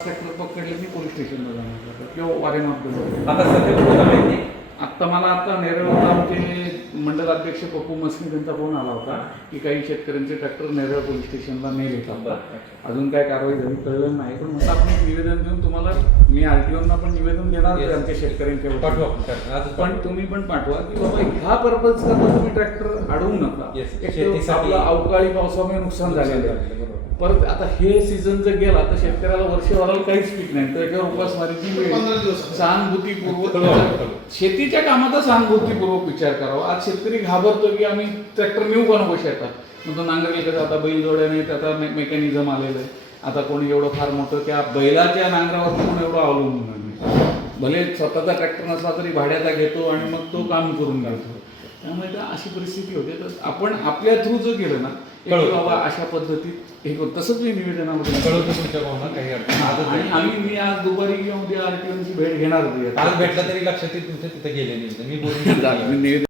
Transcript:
Tractor पकडले मी police स्टेशनला जाणार किंवा वारेमाप आता सध्या? आत्ता मला आता नेरळला आमचे मंडल अध्यक्ष पप्पू मस्के त्यांचा फोन आला होता की काही शेतकऱ्यांचे ट्रॅक्टर नेरळ पोलीस स्टेशनला नेले. होता अजून काय कारवाई झाली कळलं नाही पण म्हणून आपण एक निवेदन देऊन तुम्हाला मी आरटीओना पण निवेदन देणार. आमच्या शेतकऱ्यांच्या. पाठवू पण. तुम्ही पण पाठवा की बाबा ह्या पर्पज करता तुम्ही ट्रॅक्टर अडवू नका. एक तर आपलं अवकाळी पावसामुळे नुकसान झालेलं आहे. परत आता हे सीझन जर गेला तर शेतकऱ्याला वर्षभराला काहीच पीक नाही त्याच्यावर उपासमारीची पंधरा दिवस. कळवा, सहानुभूतीपूर्वक. शेतीच्या कामाचा सहानुभूतीपूर्वक विचार करावा आज शेतकरी घाबरतो की आम्ही ट्रॅक्टर नेऊ का नको शेतात मग तो नांगरले कसं आता बैलजोड्याने त्याचा मेकॅनिझम आलेलं आहे आता कोणी एवढं फार मोठं त्या बैलाच्या नांगरावर कोण एवढं अवलंबून नाही भले स्वतःचा ट्रॅक्टर नसला तरी भाड्याचा घेतो आणि मग तो काम करून घेतो त्यामुळे त्या अशी परिस्थिती होते तर आपण आपल्या थ्रू जर गेलं ना. बाबा अशा पद्धतीत हे करू तसंच मी निवेदनामध्ये कळवतो तुमच्या भावना काही. आजच आणि. आम्ही मी आज दुपारी किंवा उद्या आरटीओची भेट घेणार होती आज भेटला तरी लक्षात येईल तुमच्या तिथे गेले नाही मी बोलून. मी निवेदन